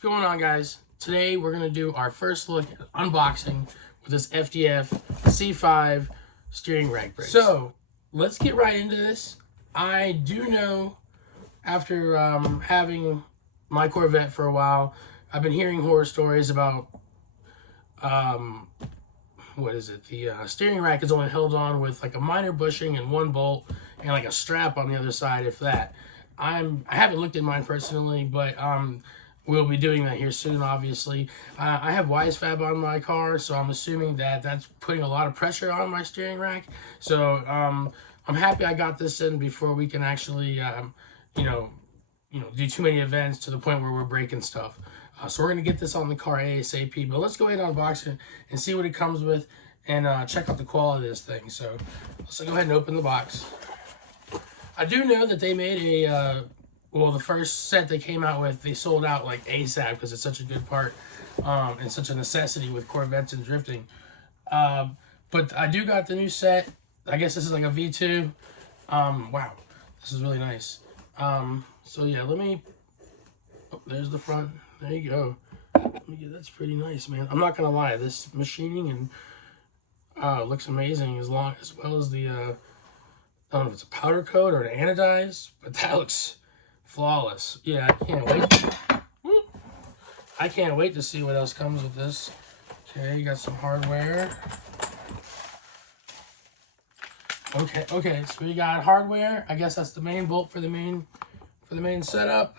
What's going on, guys? Today we're going to do our first look at unboxing with this FDF C5 steering rack brakes. So let's get right into this. I do know, after having my Corvette for a while, I've been hearing horror stories about what is it? The steering rack is only held on with like a minor bushing and one bolt and like a strap on the other side, if that. I haven't looked at mine personally, but we'll be doing that here soon, obviously. I have WiseFab on my car, so I'm assuming that that's putting a lot of pressure on my steering rack. So I'm happy I got this in before we can actually, do too many events to the point where we're breaking stuff. So we're going to get this on the car ASAP. But let's go ahead and unbox it and see what it comes with and check out the quality of this thing. So let's go ahead and open the box. I do know that they made a, the first set they came out with, they sold out like ASAP because it's such a good part and such a necessity with Corvettes and drifting. But I do got the new set. I guess this is like a V2. Wow, this is really nice. So yeah, there's the front. There you go. That's pretty nice, man. I'm not gonna lie, this machining and looks amazing as well as the I don't know if it's a powder coat or an anodized, but that looks flawless. Yeah, I can't wait. I can't wait to see what else comes with this. Okay, you got some hardware. Okay, so we got hardware. I guess that's the main bolt for the main setup.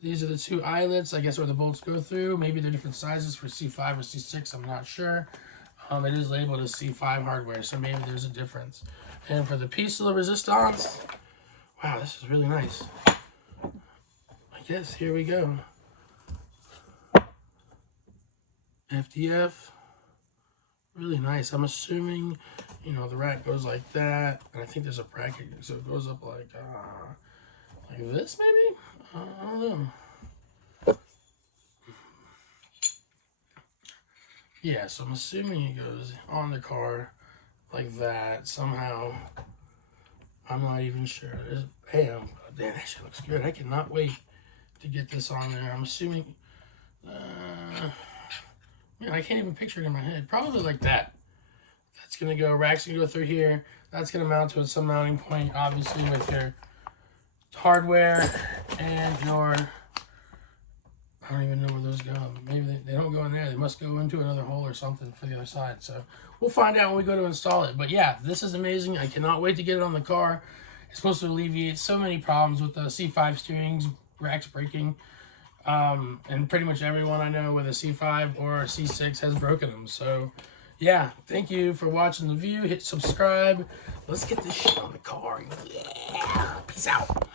These are the two eyelets, I guess, where the bolts go through. Maybe they're different sizes for C5 or C6, I'm not sure. It is labeled as C5 hardware, so maybe there's a difference. And for the piece of the resistance, wow, this is really nice. I guess, here we go. FDF, really nice. I'm assuming, the rack goes like that, and I think there's a bracket, so it goes up like this, maybe? I don't know. Yeah, so I'm assuming it goes on the car like that somehow. I'm not even sure. Damn, that shit looks good. I cannot wait to get this on there. I'm assuming, man, I can't even picture it in my head. Probably like that. That's gonna go, rack's gonna go through here. That's gonna mount to some mounting point, obviously, with your hardware and your, I don't even know where those go. Maybe they don't go in there. They must go into another hole or something for the other side. So we'll find out when we go to install it. But yeah, this is amazing. I cannot wait to get it on the car. It's supposed to alleviate so many problems with the C5 steerings, racks breaking. And pretty much everyone I know with a C5 or a C6 has broken them. So yeah, thank you for watching the view. Hit subscribe. Let's get this shit on the car. Yeah, peace out.